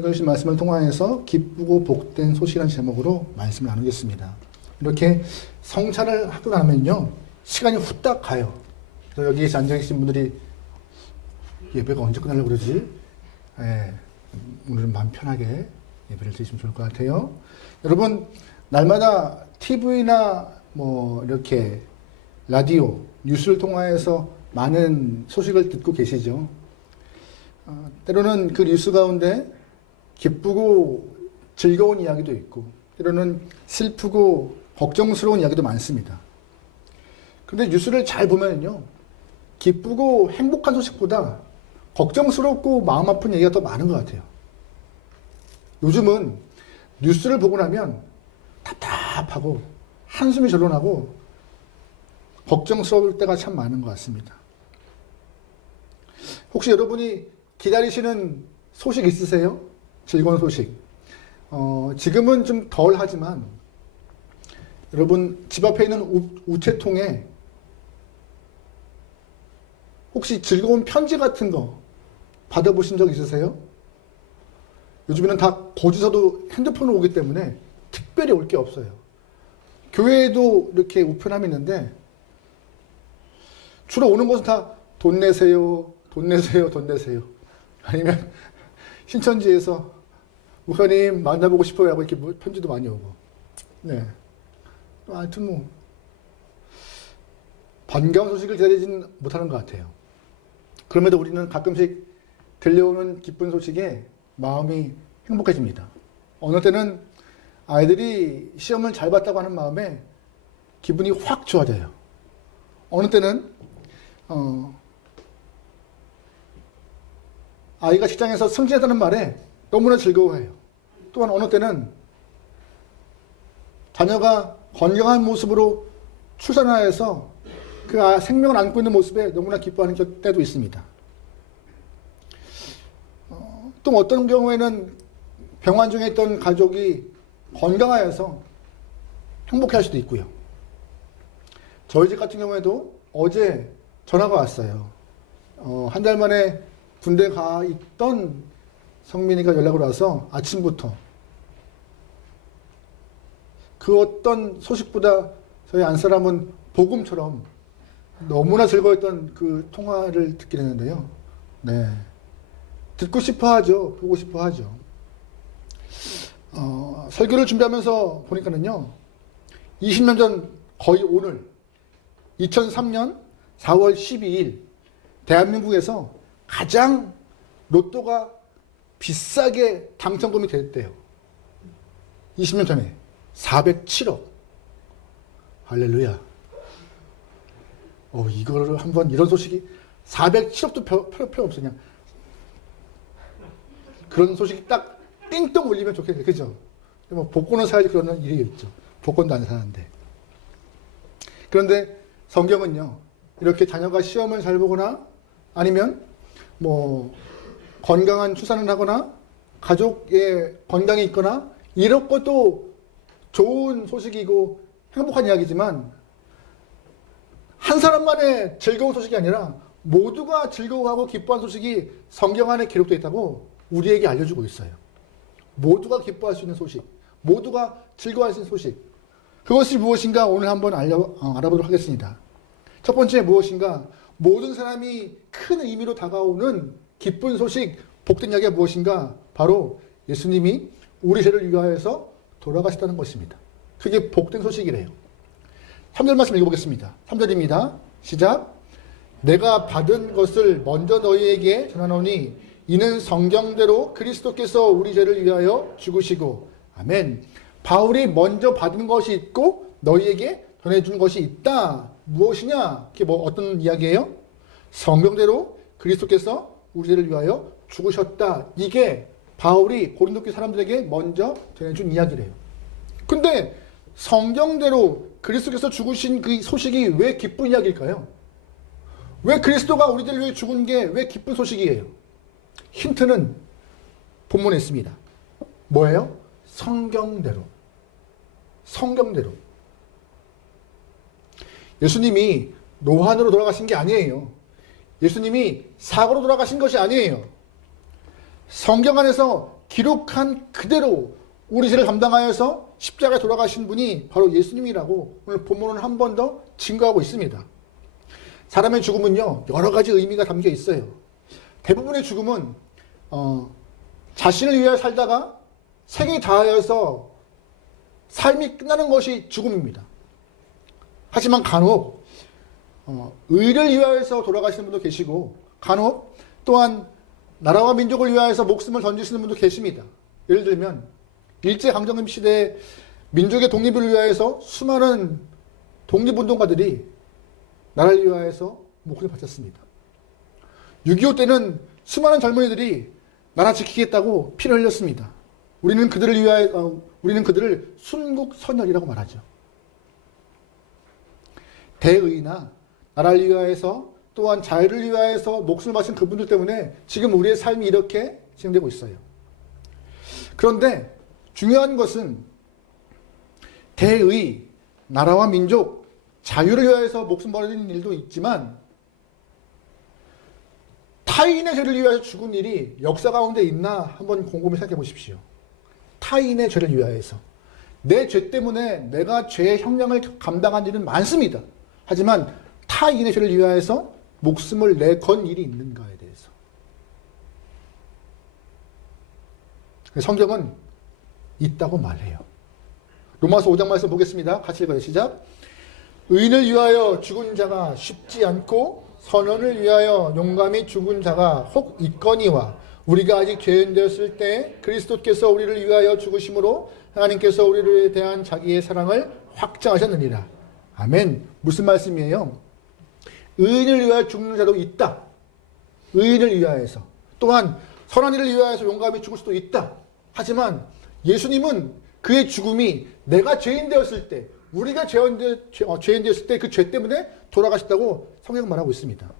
우리가 주신 말씀을 통하여서 기쁘고 복된 소식이라는 제목으로 말씀을 나누겠습니다. 이렇게 성찬을 하고 나면요, 시간이 후딱 가요. 그래서 여기 앉아 계신 분들이 예배가 언제 끝나려고 그러지? 오늘은 마음 편하게 예배를 드리시면 좋을 것 같아요. 여러분, 날마다 TV나 뭐 이렇게 라디오, 뉴스를 통하여서 많은 소식을 듣고 계시죠. 때로는 그 뉴스 가운데 기쁘고 즐거운 이야기도 있고, 때로는 슬프고 걱정스러운 이야기도 많습니다. 그런데 뉴스를 잘 보면요, 기쁘고 행복한 소식보다 걱정스럽고 마음 아픈 얘기가 더 많은 것 같아요. 요즘은 뉴스를 보고 나면 답답하고 한숨이 절로 나고 걱정스러울 때가 참 많은 것 같습니다. 혹시 여러분이 기다리시는 소식 있으세요? 즐거운 소식. 지금은 좀 덜 하지만 여러분 집 앞에 있는 우체통에 혹시 즐거운 편지 같은 거 받아보신 적 있으세요? 요즘에는 다 고지서도 핸드폰으로 오기 때문에 특별히 올 게 없어요. 교회에도 이렇게 우편함이 있는데 주로 오는 것은 다 돈 내세요, 돈 내세요, 돈 내세요. 아니면 신천지에서 목사님 만나보고 싶어요 하고 이렇게 편지도 많이 오고. 네. 하여튼 뭐 반가운 소식을 기다리진 못하는 것 같아요. 그럼에도 우리는 가끔씩 들려오는 기쁜 소식에 마음이 행복해집니다. 어느 때는 아이들이 시험을 잘 봤다고 하는 마음에 기분이 확 좋아져요. 어느 때는 아이가 직장에서 승진했다는 말에 너무나 즐거워해요. 또한 어느 때는 자녀가 건강한 모습으로 출산하여서 그 생명을 안고 있는 모습에 너무나 기뻐하는 때도 있습니다. 또 어떤 경우에는 병환 중에 있던 가족이 건강하여서 행복해할 수도 있고요. 저희 집 같은 경우에도 어제 전화가 왔어요. 한 달 만에 군대 가 있던 성민이가 연락을 와서 아침부터 그 어떤 소식보다 저희 안사람은 복음처럼 너무나 즐거웠던 그 통화를 듣게 됐는데요. 네. 듣고 싶어 하죠. 보고 싶어 하죠. 설교를 준비하면서 보니까는요, 20년 전 거의 오늘 2003년 4월 12일 대한민국에서 가장 로또가 비싸게 당첨금이 됐대요. 20년 전에 407억. 할렐루야. 이거를 한번 이런 소식이 407억도 필요 없으냐. 그런 소식이 딱 띵동 울리면 좋겠네요. 그죠? 뭐 복권을 사야지 그러는 일이 있죠. 복권도 안 사는데. 그런데 성경은요, 이렇게 자녀가 시험을 잘 보거나 아니면 뭐 건강한 출산을 하거나 가족의 건강이 있거나 이런 것도 좋은 소식이고 행복한 이야기지만 한 사람만의 즐거운 소식이 아니라 모두가 즐거워하고 기뻐한 소식이 성경 안에 기록되어 있다고 우리에게 알려주고 있어요. 모두가 기뻐할 수 있는 소식, 모두가 즐거워할 수 있는 소식. 그것이 무엇인가 오늘 한번 알아보도록 하겠습니다. 첫 번째 무엇인가? 모든 사람이 큰 의미로 다가오는 기쁜 소식, 복된 이야기가 무엇인가? 바로 예수님이 우리 죄를 위하여서 돌아가셨다는 것입니다. 그게 복된 소식이래요. 3절 말씀 읽어보겠습니다. 3절입니다. 시작. 내가 받은 것을 먼저 너희에게 전하노니 이는 성경대로 그리스도께서 우리 죄를 위하여 죽으시고, 아멘. 바울이 먼저 받은 것이 있고 너희에게 전해준 것이 있다. 무엇이냐? 그게 어떤 이야기예요? 성경대로 그리스도께서 우리 죄를 위하여 죽으셨다. 이게 바울이 고린도교 사람들에게 먼저 전해준 이야기래요. 근데 성경대로 그리스도께서 죽으신 그 소식이 왜 기쁜 이야기일까요? 왜 그리스도가 우리들을 위해 죽은 게 왜 기쁜 소식이에요? 힌트는 본문에 있습니다. 뭐예요? 성경대로. 성경대로. 예수님이 노환으로 돌아가신 게 아니에요. 예수님이 사고로 돌아가신 것이 아니에요. 성경 안에서 기록한 그대로 우리 죄를 감당하여서 십자가에 돌아가신 분이 바로 예수님이라고 오늘 본문은 한 번 더 증거하고 있습니다. 사람의 죽음은요, 여러 가지 의미가 담겨 있어요. 대부분의 죽음은 자신을 위하여 살다가 생이 다하여서 삶이 끝나는 것이 죽음입니다. 하지만 간혹 의를 위하여서 돌아가시는 분도 계시고, 간혹 또한 나라와 민족을 위하여서 목숨을 던지시는 분도 계십니다. 예를 들면 일제강점기 시대에 민족의 독립을 위하여서 수많은 독립운동가들이 나라를 위하여서 목숨을 바쳤습니다. 6.25 때는 수많은 젊은이들이 나라 지키겠다고 피를 흘렸습니다. 우리는 그들을 순국선열이라고 말하죠. 대의나 나라를 위하여서 또한 자유를 위하여서 목숨을 바친 그분들 때문에 지금 우리의 삶이 이렇게 진행되고 있어요. 그런데 중요한 것은 대의, 나라와 민족, 자유를 위하여서 목숨 버리는 일도 있지만 타인의 죄를 위하여 죽은 일이 역사 가운데 있나 한번 곰곰이 생각해 보십시오. 타인의 죄를 위하여서. 내 죄 때문에 내가 죄의 형량을 감당한 일은 많습니다. 하지만 타인의 죄를 위하여서 목숨을 내건 일이 있는가에 대해서. 성경은 있다고 말해요. 로마서 5장 말씀 보겠습니다. 같이 읽어요. 시작. 의인을 위하여 죽은 자가 쉽지 않고 선언을 위하여 용감히 죽은 자가 혹 있거니와 우리가 아직 죄인 되었을 때 그리스도께서 우리를 위하여 죽으심으로 하나님께서 우리를 대한 자기의 사랑을 확증하셨느니라. 아멘. 무슨 말씀이에요? 의인을 위하여 죽는 자도 있다. 의인을 위하여서. 또한 선한 일을 위하여서 용감히 죽을 수도 있다. 하지만 예수님은 그의 죽음이 내가 죄인 되었을 때, 우리가 죄인 되었을 때 그 죄 때문에 돌아가셨다고 성경은 말하고 있습니다.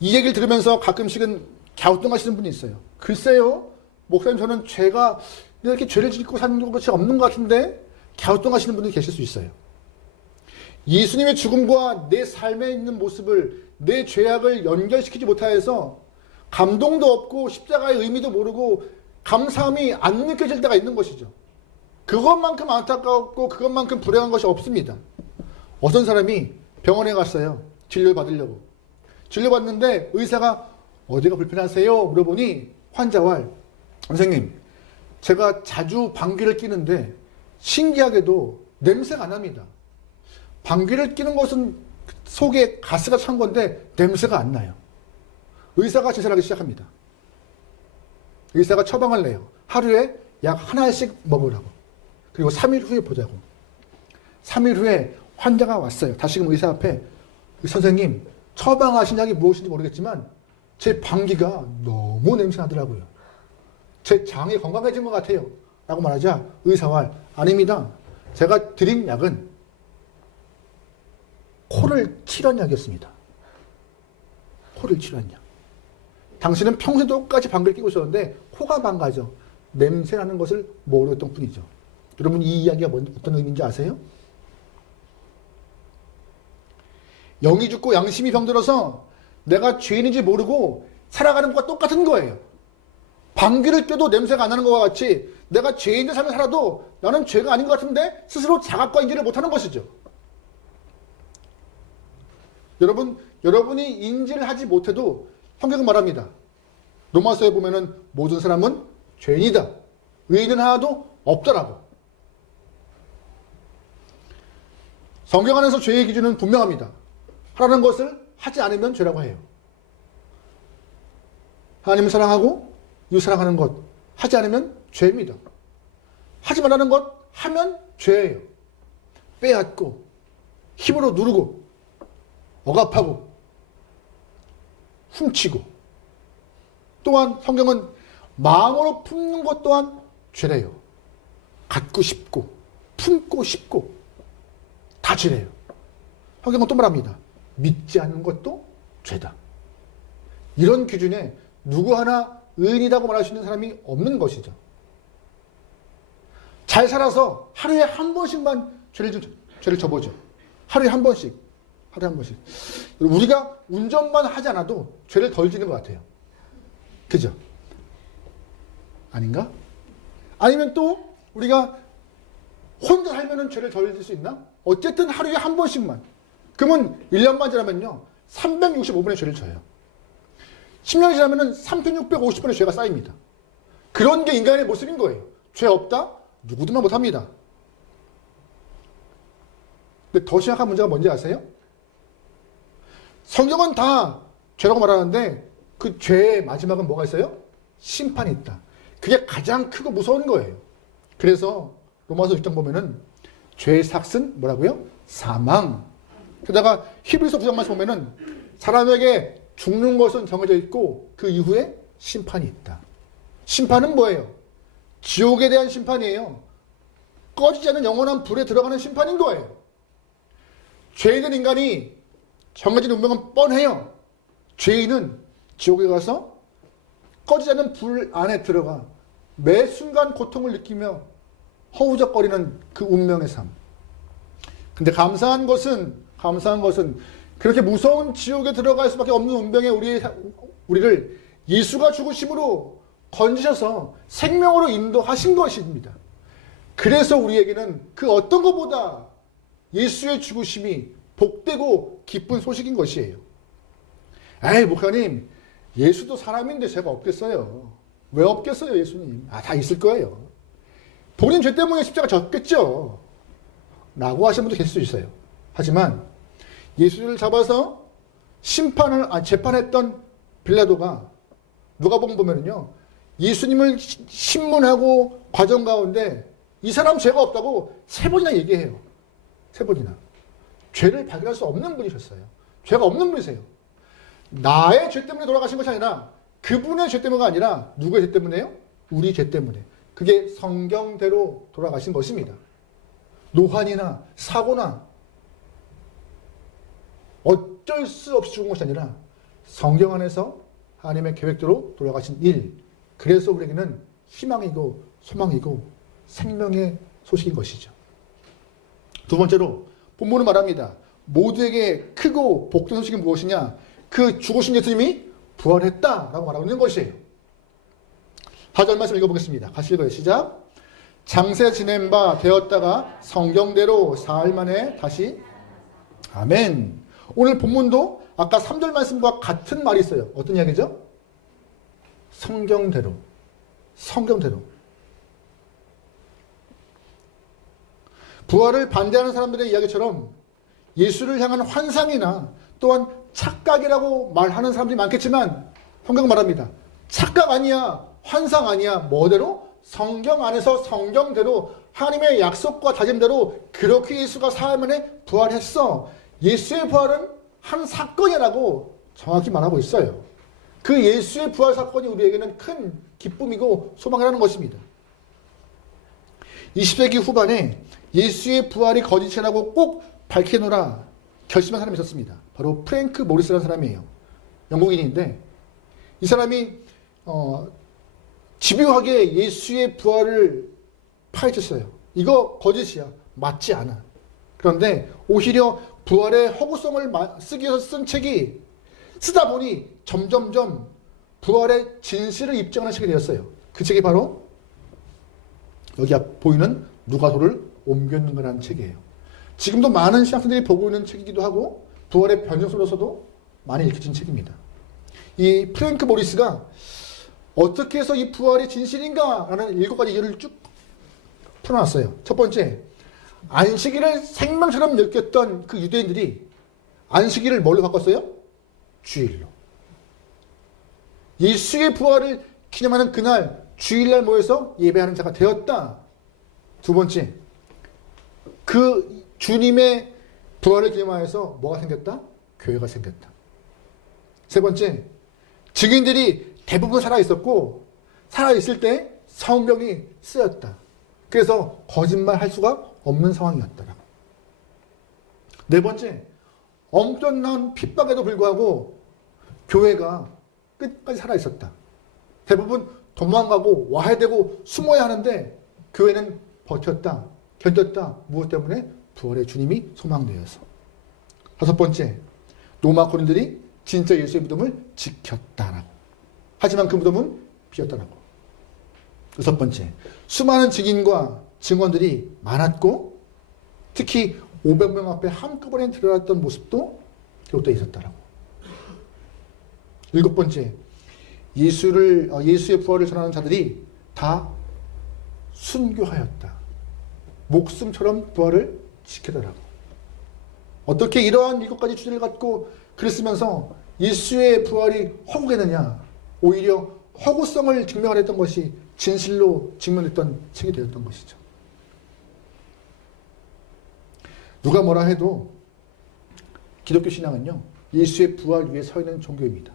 이 얘기를 들으면서 가끔씩은 갸우뚱하시는 분이 있어요. 글쎄요, 목사님 저는 이렇게 죄를 짓고 사는 것이 없는 것 같은데 갸우뚱하시는 분들이 계실 수 있어요. 예수님의 죽음과 내 삶에 있는 모습을, 내 죄악을 연결시키지 못하여서 감동도 없고 십자가의 의미도 모르고 감사함이 안 느껴질 때가 있는 것이죠. 그것만큼 안타깝고 그것만큼 불행한 것이 없습니다. 어떤 사람이 병원에 갔어요. 진료를 받으려고. 진료받는데 의사가 어디가 불편하세요? 물어보니 환자와 선생님, 제가 자주 방귀를 뀌는데 신기하게도 냄새가 안 납니다. 방귀를 뀌는 것은 속에 가스가 찬 건데 냄새가 안 나요. 의사가 제설하기 시작합니다. 의사가 처방을 내요. 하루에 약 하나씩 먹으라고. 그리고 3일 후에 보자고. 3일 후에 환자가 왔어요. 다시금 의사 앞에, 선생님 처방하신 약이 무엇인지 모르겠지만 제 방귀가 너무 냄새나더라고요. 제 장이 건강해진 것 같아요. 라고 말하자 의사와 아닙니다. 제가 드린 약은 코를 칠한 약이었습니다. 코를 칠한 약. 당신은 평소에 똑같이 방귀를 뀌고 있었는데 코가 망가져 냄새나는 것을 모르겠던 뿐이죠. 여러분 이 이야기가 어떤 의미인지 아세요? 영이 죽고 양심이 병들어서 내가 죄인인지 모르고 살아가는 것과 똑같은 거예요. 방귀를 껴도 냄새가 안 나는 것과 같이 내가 죄인의 삶을 살아도 나는 죄가 아닌 것 같은데 스스로 자각과 인지를 못하는 것이죠. 여러분이 인지를 하지 못해도 성경은 말합니다. 로마서에 보면은 모든 사람은 죄인이다. 의인은 하나도 없더라고. 성경 안에서 죄의 기준은 분명합니다. 하라는 것을 하지 않으면 죄라고 해요. 하나님을 사랑하고 이웃 사랑하는 것 하지 않으면 죄입니다. 하지 말라는 것 하면 죄예요. 빼앗고 힘으로 누르고 억압하고 훔치고 또한 성경은 마음으로 품는 것 또한 죄래요. 갖고 싶고 품고 싶고 다 죄래요. 성경은 또 말합니다. 믿지 않는 것도 죄다. 이런 기준에 누구 하나 의인이라고 말할 수 있는 사람이 없는 것이죠. 잘 살아서 하루에 한 번씩만 죄를 져보죠. 하루에 한 번씩. 우리가 운전만 하지 않아도 죄를 덜 지는 것 같아요. 그죠? 아닌가? 아니면 또 우리가 혼자 살면은 죄를 덜 질 수 있나? 어쨌든 하루에 한 번씩만. 그러면 1년만 지나면요. 365번의 죄를 져요. 10년이 지나면은 3650번의 죄가 쌓입니다. 그런 게 인간의 모습인 거예요. 죄 없다? 누구도 못합니다. 근데 더 심각한 문제가 뭔지 아세요? 성경은 다 죄라고 말하는데 그 죄의 마지막은 뭐가 있어요? 심판이 있다. 그게 가장 크고 무서운 거예요. 그래서 로마서 6장 보면은 죄의 삭은 뭐라고요? 사망. 게다가 히브리서 9장 말씀 보면은 사람에게 죽는 것은 정해져 있고 그 이후에 심판이 있다. 심판은 뭐예요? 지옥에 대한 심판이에요. 꺼지지 않는 영원한 불에 들어가는 심판인 거예요. 죄인은 인간이 정해진 운명은 뻔해요. 죄인은 지옥에 가서 꺼지지 않는 불 안에 들어가 매 순간 고통을 느끼며 허우적거리는 그 운명의 삶. 근데 감사한 것은 그렇게 무서운 지옥에 들어갈 수밖에 없는 운명의 우리를 예수가 죽으심으로 건지셔서 생명으로 인도하신 것입니다. 그래서 우리에게는 그 어떤 것보다 예수의 죽으심이 복되고 기쁜 소식인 것이에요. 에이, 목사님, 예수도 사람인데 죄가 없겠어요. 왜 없겠어요, 예수님? 다 있을 거예요. 본인 죄 때문에 십자가 졌겠죠. 라고 하시는 분도 계실 수 있어요. 하지만 예수를 잡아서 재판했던 빌라도가 누가복음 보면은요, 예수님을 신문하고 과정 가운데 이 사람 죄가 없다고 3번이나 얘기해요. 3번이나. 죄를 발견할 수 없는 분이셨어요. 죄가 없는 분이세요. 나의 죄 때문에 돌아가신 것이 아니라 그분의 죄 때문가 아니라 누구의 죄 때문에요? 우리 죄 때문에. 그게 성경대로 돌아가신 것입니다. 노환이나 사고나 어쩔 수 없이 죽은 것이 아니라 성경 안에서 하나님의 계획대로 돌아가신 일. 그래서 우리에게는 희망이고 소망이고 생명의 소식인 것이죠. 두 번째로 본문은 말합니다. 모두에게 크고 복된 소식이 무엇이냐? 그 죽으신 예수님이 부활했다라고 말하고 있는 것이에요. 4절 말씀 읽어보겠습니다. 같이 읽어요. 시작. 장세 지낸 바 되었다가 성경대로 사흘 만에 다시. 아멘. 오늘 본문도 아까 3절 말씀과 같은 말이 있어요. 어떤 이야기죠? 성경대로. 부활을 반대하는 사람들의 이야기처럼 예수를 향한 환상이나 또한 착각이라고 말하는 사람들이 많겠지만 성경은 말합니다. 착각 아니야. 환상 아니야. 뭐대로? 성경 안에서 성경대로 하나님의 약속과 다짐대로 그렇게 예수가 사흘 만에 부활했어. 예수의 부활은 한 사건이라고 정확히 말하고 있어요. 그 예수의 부활 사건이 우리에게는 큰 기쁨이고 소망이라는 것입니다. 20세기 후반에 예수의 부활이 거짓이라고 꼭 밝혀놓으라 결심한 사람이 있었습니다. 바로 프랭크 모리스라는 사람이에요. 영국인인데 이 사람이 집요하게 예수의 부활을 파헤쳤어요. 이거 거짓이야. 맞지 않아. 그런데 오히려 부활의 허구성을 쓰기 위해서 쓴 책이 쓰다 보니 점점점 부활의 진실을 입증하는 책이 되었어요. 그 책이 바로 여기 앞 보이는 누가도를 옮겨놓는 거라는 책이에요. 지금도 많은 신학생들이 보고 있는 책이기도 하고 부활의 변증서로서도 많이 읽혀진 책입니다. 이 프랭크 모리스가 어떻게 해서 이 부활이 진실인가라는 7가지 이유를 쭉 풀어놨어요. 첫 번째, 안식일을 생명처럼 느꼈던 그 유대인들이 안식일을 뭘로 바꿨어요? 주일로. 예수의 부활을 기념하는 그날 주일날 모여서 예배하는 자가 되었다. 두 번째, 그 주님의 부활을 기념하여서 뭐가 생겼다? 교회가 생겼다. 세 번째, 증인들이 대부분 살아있었고 살아있을 때 성경이 쓰였다. 그래서 거짓말할 수가 없는 상황이었더라. 네 번째, 엄청난 핍박에도 불구하고 교회가 끝까지 살아있었다. 대부분 도망가고 와야 되고 숨어야 하는데 교회는 버텼다, 견뎠다. 무엇 때문에? 부활의 주님이 소망되어서. 다섯 번째, 로마 군인들이 진짜 예수의 무덤을 지켰다라고. 하지만 그 무덤은 비었다라고. 6번째, 수많은 증인과 증언들이 많았고 특히 500명 앞에 한꺼번에 드러났던 모습도 기록되어 있었다라고. 7번째, 예수의 부활을 전하는 자들이 다 순교하였다. 목숨처럼 부활을 지키더라고. 어떻게 이러한 7가지 주제를 갖고 글을 쓰면서 예수의 부활이 허구겠느냐, 오히려 허구성을 증명하려 했던 것이 진실로 증명됐던 책이 되었던 것이죠. 누가 뭐라 해도 기독교 신앙은요, 예수의 부활 위에 서 있는 종교입니다.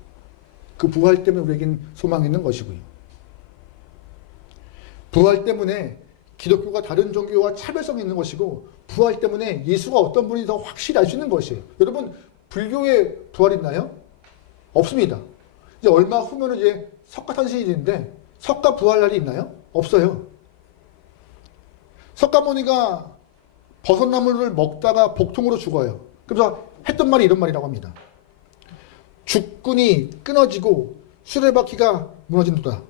그 부활 때문에 우리에겐 소망이 있는 것이고요. 부활 때문에 기독교가 다른 종교와 차별성이 있는 것이고, 부활 때문에 예수가 어떤 분인지 더 확실히 알 수 있는 것이에요. 여러분, 불교에 부활 있나요? 없습니다. 이제 얼마 후면은 이제 석가탄신일인데 석가 부활날이 있나요? 없어요. 석가모니가 버섯나무를 먹다가 복통으로 죽어요. 그래서 했던 말이 이런 말이라고 합니다. 죽군이 끊어지고 수레바퀴가 무너진도다.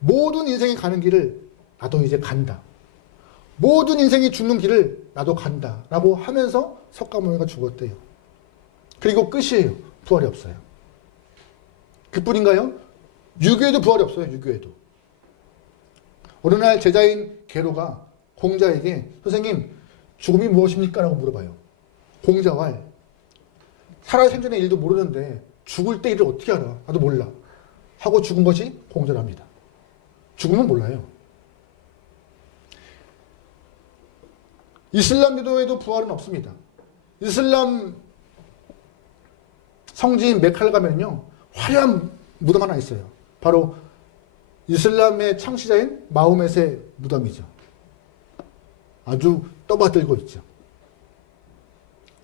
모든 인생이 가는 길을 나도 이제 간다. 모든 인생이 죽는 길을 나도 간다. 라고 하면서 석가모니가 죽었대요. 그리고 끝이에요. 부활이 없어요. 그뿐인가요? 유교에도 부활이 없어요. 유교에도. 어느 날 제자인 게로가 공자에게 선생님, 죽음이 무엇입니까? 라고 물어봐요. 공자가 살아생전의 일도 모르는데 죽을 때 일을 어떻게 알아? 나도 몰라. 하고 죽은 것이 공자랍니다. 죽으면 몰라요. 이슬람교도에도 부활은 없습니다. 이슬람 성지인 메카를 가면요, 화려한 무덤 하나 있어요. 바로 이슬람의 창시자인 마호멧의 무덤이죠. 아주 떠받들고 있죠.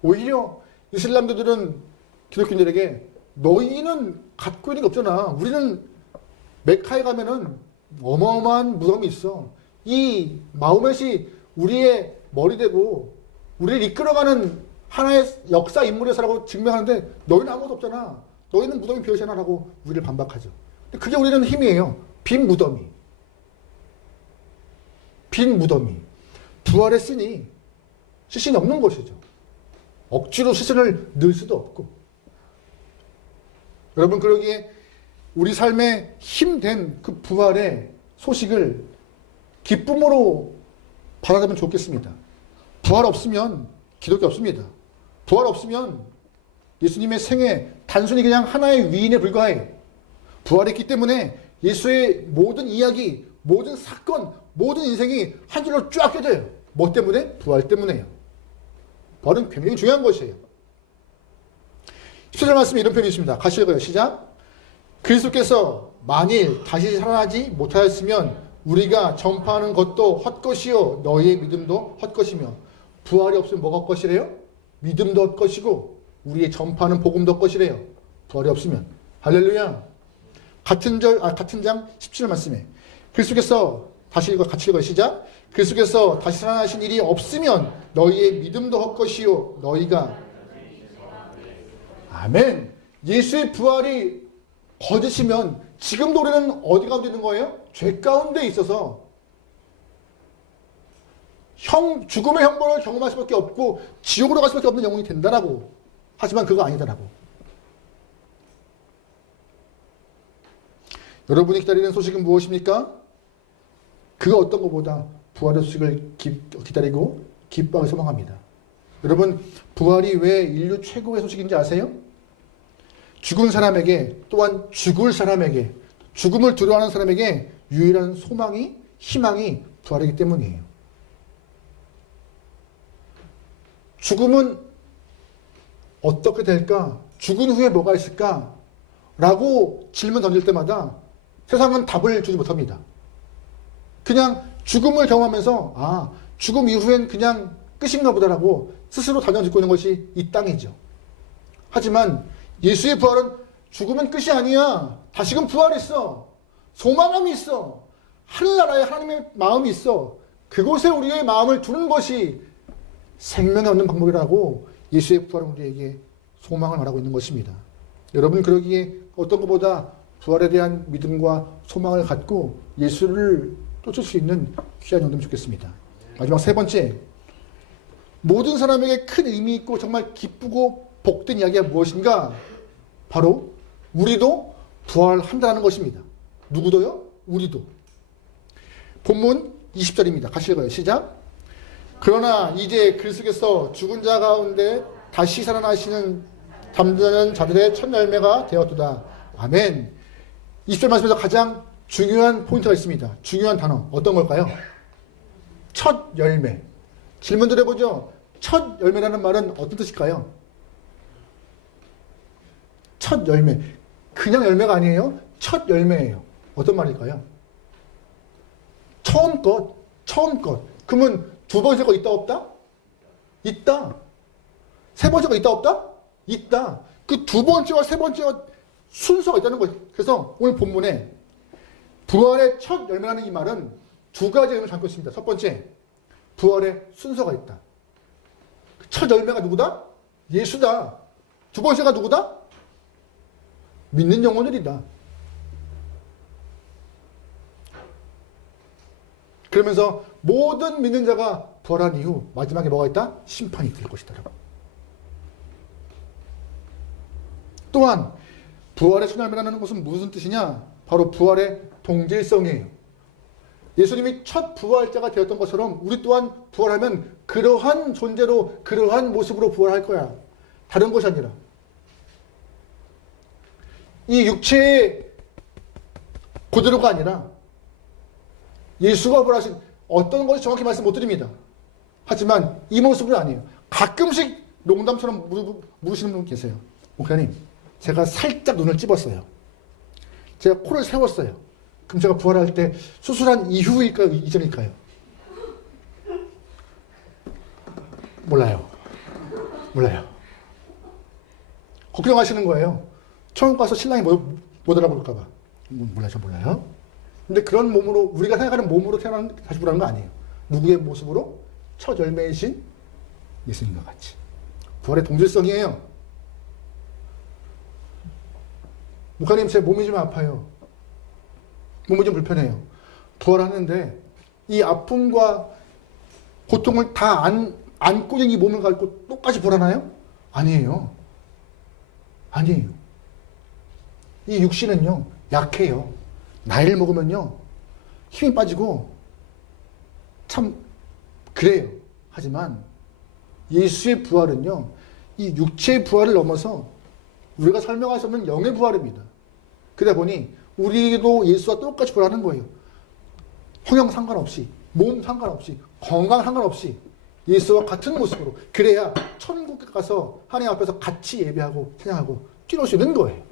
오히려 이슬람교들은 기독교인들에게 너희는 갖고 있는 게 없잖아. 우리는 메카에 가면은 어마어마한 무덤이 있어. 이 마호멧이 우리의 머리 되고 우리를 이끌어가는 하나의 역사 인물이라고 증명하는데 너희는 아무것도 없잖아. 너희는 무덤이 비어있잖아 라고 우리를 반박하죠. 근데 그게 우리는 힘이에요. 빈 무덤이. 빈 무덤이. 부활의 신이 시신이 없는 것이죠. 억지로 시신을 넣을 수도 없고. 여러분, 그러기에 우리 삶에 힘된 그 부활의 소식을 기쁨으로 받아들이면 좋겠습니다. 부활 없으면 기독교 없습니다. 부활 없으면 예수님의 생애 단순히 그냥 하나의 위인에 불과해. 부활했기 때문에 예수의 모든 이야기, 모든 사건, 모든 인생이 한 줄로 쫙 껴져요. 뭐 때문에? 부활 때문에요. 부활은 굉장히 중요한 것이에요. 17절 말씀에 이런 표현이 있습니다. 같이 읽어요. 시작. 그리스도께서 만일 다시 살아나지 못하였으면 우리가 전파하는 것도 헛것이요 너희의 믿음도 헛것이며. 부활이 없으면 뭐가 헛것이래요? 믿음도 헛것이고 우리의 전파하는 복음도 헛것이래요. 부활이 없으면. 할렐루야. 같은 장 17절 말씀에 그리스도께서 같이 읽어요. 시작. 그리스도께서 다시 살아나신 일이 없으면 너희의 믿음도 헛것이요 너희가. 아멘. 예수의 부활이 거짓이면 지금도 우리는 어디 가운데 있는 거예요? 죄 가운데 있어서 죽음의 형벌을 경험할 수밖에 없고 지옥으로 갈 수밖에 없는 영혼이 된다라고. 하지만 그거 아니다라고. 여러분이 기다리는 소식은 무엇입니까? 그 어떤 것보다 부활의 소식을 기다리고 기뻐하고 소망합니다. 여러분, 부활이 왜 인류 최고의 소식인지 아세요? 죽은 사람에게, 또한 죽을 사람에게, 죽음을 두려워하는 사람에게 유일한 소망이, 희망이 부활이기 때문이에요. 죽음은 어떻게 될까? 죽은 후에 뭐가 있을까? 라고 질문 던질 때마다 세상은 답을 주지 못합니다. 그냥 죽음을 경험하면서 죽음 이후엔 그냥 끝인가 보다라고 스스로 단정 짓고 있는 것이 이 땅이죠. 하지만 예수의 부활은 죽음은 끝이 아니야. 다시금 부활이 있어. 소망함이 있어. 하늘나라에 하나님의 마음이 있어. 그곳에 우리의 마음을 두는 것이 생명에 얻는 방법이라고 예수의 부활은 우리에게 소망을 말하고 있는 것입니다. 여러분, 그러기에 어떤 것보다 부활에 대한 믿음과 소망을 갖고 예수를 쫓을 수 있는 귀한 용도면 좋겠습니다. 마지막 세 번째, 모든 사람에게 큰 의미 있고 정말 기쁘고 복된 이야기가 무엇인가? 바로 우리도 부활한다는 것입니다. 누구도요? 우리도. 본문 20절입니다. 같이 읽어요. 시작. 그러나 이제 글 속에서 죽은 자 가운데 다시 살아나시는 잠드는 자들의 첫 열매가 되었도다. 아멘. 20절 말씀에서 가장 중요한 포인트가 있습니다. 중요한 단어. 어떤 걸까요? 첫 열매. 질문 드려보죠. 첫 열매라는 말은 어떤 뜻일까요? 첫 열매. 그냥 열매가 아니에요. 첫 열매예요. 어떤 말일까요? 처음 것. 처음 것. 그러면 두 번째 거 있다 없다? 있다. 세 번째 거 있다 없다? 있다. 그 두 번째와 세 번째와 순서가 있다는 거예요. 그래서 오늘 본문에 부활의 첫 열매라는 이 말은 두 가지 의미를 담고 있습니다. 첫 번째, 부활의 순서가 있다. 첫 열매가 누구다? 예수다. 두 번째가 누구다? 믿는 영혼들이다. 그러면서 모든 믿는 자가 부활한 이후 마지막에 뭐가 있다? 심판이 될 것이다. 또한 부활의 첫 열매라는 것은 무슨 뜻이냐? 바로 부활의 동질성이에요. 예수님이 첫 부활자가 되었던 것처럼 우리 또한 부활하면 그러한 존재로 그러한 모습으로 부활할 거야. 다른 것이 아니라 이 육체의 그대로가 아니라 예수가 부활하신 어떤 것이 정확히 말씀 못 드립니다. 하지만 이 모습은 아니에요. 가끔씩 농담처럼 물으시는 분 계세요. 목사님, 제가 살짝 눈을 찝었어요. 제가 코를 세웠어요. 그럼 제가 부활할 때 수술한 이후일까요? 이전일까요? 몰라요. 걱정하시는 거예요. 처음 가서 신랑이 못 알아볼까봐. 몰라요. 근데 그런 몸으로, 우리가 생각하는 몸으로 태어나는, 다시 부활하는 거 아니에요. 누구의 모습으로? 첫 열매이신 예수님과 같이. 부활의 동질성이에요. 목사님, 제 몸이 좀 아파요. 몸이 좀 불편해요. 부활하는데 이 아픔과 고통을 다 안고 있는 이 몸을 가지고 똑같이 부활하나요? 아니에요. 이 육신은요, 약해요. 나이를 먹으면요, 힘이 빠지고 참 그래요. 하지만 예수의 부활은요, 이 육체의 부활을 넘어서 우리가 설명할 수 없는 영의 부활입니다. 그러다 보니 우리도 예수와 똑같이 부활하는 거예요. 형형 상관없이, 몸 상관없이, 건강 상관없이 예수와 같은 모습으로. 그래야 천국에 가서 하나님 앞에서 같이 예배하고 찬양하고 뛰놀 수 있는 거예요.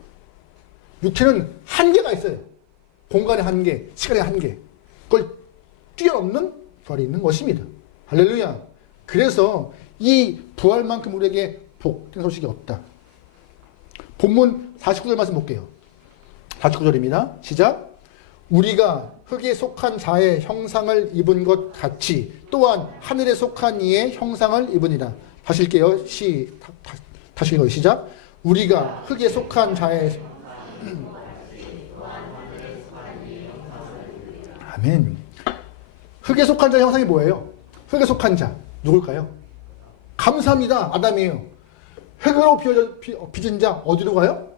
육체는 한계가 있어요. 공간의 한계, 시간의 한계. 그걸 뛰어넘는 부활이 있는 것입니다. 할렐루야. 그래서 이 부활만큼 우리에게 복된 소식이 없다. 본문 49절 말씀 볼게요. 49절입니다. 시작. 우리가 흙에 속한 자의 형상을 입은 것 같이 또한 하늘에 속한 이의 형상을 입으니라. 다시 읽게요. 다시 읽어요. 시작. 우리가 흙에 속한 자의 아멘. 흙에 속한 자의 형상이 뭐예요? 흙에 속한 자 누굴까요? 감사합니다. 아담이에요. 흙으로 빚은 자 어디로 가요?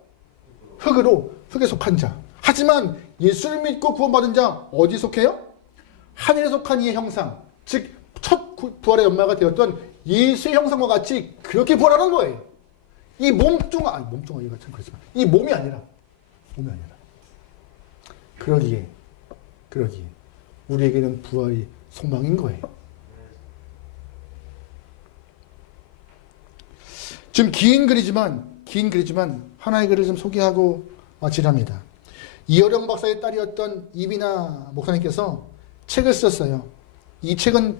흙으로, 흙에 속한 자. 하지만 예수를 믿고 구원받은 자 어디 속해요? 하늘에 속한 이의 형상, 즉 첫 부활의 연마가 되었던 예수의 형상과 같이 그렇게 부활하는 거예요. 이 몸뚱아리가 참 그렇지만 이 몸이 아니라 그러기에 우리에게는 부활이 소망인 거예요. 지금 긴 글이지만 하나의 글을 좀 소개하고 마치랍니다. 이어령 박사의 딸이었던 이민아 목사님께서 책을 썼어요. 이 책은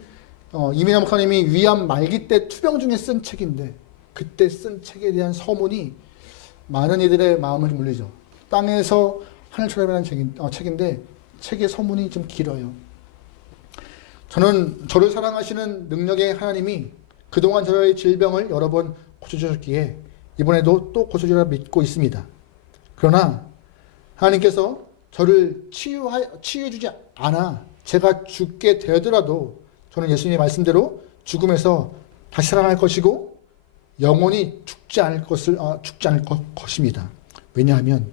이민아 목사님이 위암 말기 때 투병 중에 쓴 책인데 그때 쓴 책에 대한 서문이 많은 이들의 마음을 물리죠. 땅에서 하늘처럼이라는 책인데 책의 서문이 좀 길어요. 저를 사랑하시는 능력의 하나님이 그동안 저의 질병을 여러 번 고쳐주셨기에 이번에도 또 고쳐주리라 믿고 있습니다. 그러나 하나님께서 저를 치유해주지 않아 제가 죽게 되더라도 저는 예수님의 말씀대로 죽음에서 다시 살아날 것이고 영원히 죽지 않을 것입니다. 왜냐하면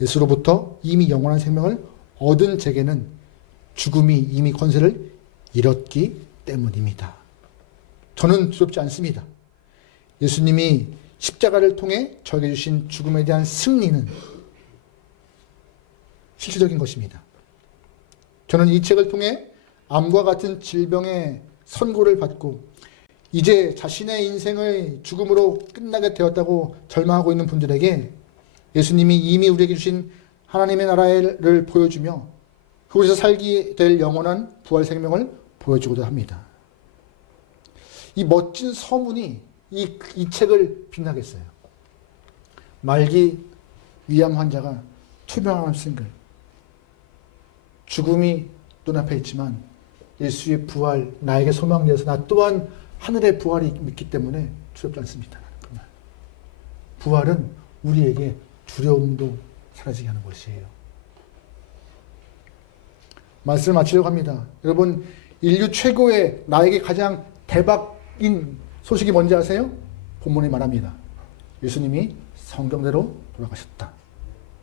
예수로부터 이미 영원한 생명을 얻은 제게는 죽음이 이미 권세를 잃었기 때문입니다. 저는 두렵지 않습니다. 예수님이 십자가를 통해 저에게 주신 죽음에 대한 승리는 실질적인 것입니다. 저는 이 책을 통해 암과 같은 질병의 선고를 받고 이제 자신의 인생의 죽음으로 끝나게 되었다고 절망하고 있는 분들에게 예수님이 이미 우리에게 주신 하나님의 나라를 보여주며 그곳에서 살게 될 영원한 부활 생명을 보여주고자 합니다. 이 멋진 서문이 이 책을 빛나게 했어요. 말기 위암 환자가 투병하는 쓴 글. 죽음이 눈앞에 있지만 예수의 부활, 나에게 소망되어서 나 또한 하늘의 부활이 있기 때문에 두렵지 않습니다. 부활은 우리에게 두려움도 사라지게 하는 것이에요. 말씀을 마치려고 합니다. 여러분, 인류 최고의 나에게 가장 대박인 소식이 뭔지 아세요? 본문이 말합니다. 예수님이 성경대로 돌아가셨다.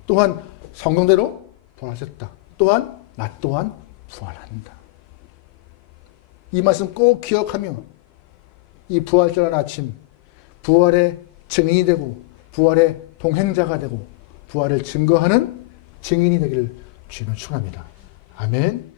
또한 성경대로 부활하셨다. 또한 나 또한 부활한다. 이 말씀 꼭 기억하며 이 부활절한 아침 부활의 증인이 되고 부활의 동행자가 되고 부활을 증거하는 증인이 되기를 주님을 축원합니다. 아멘.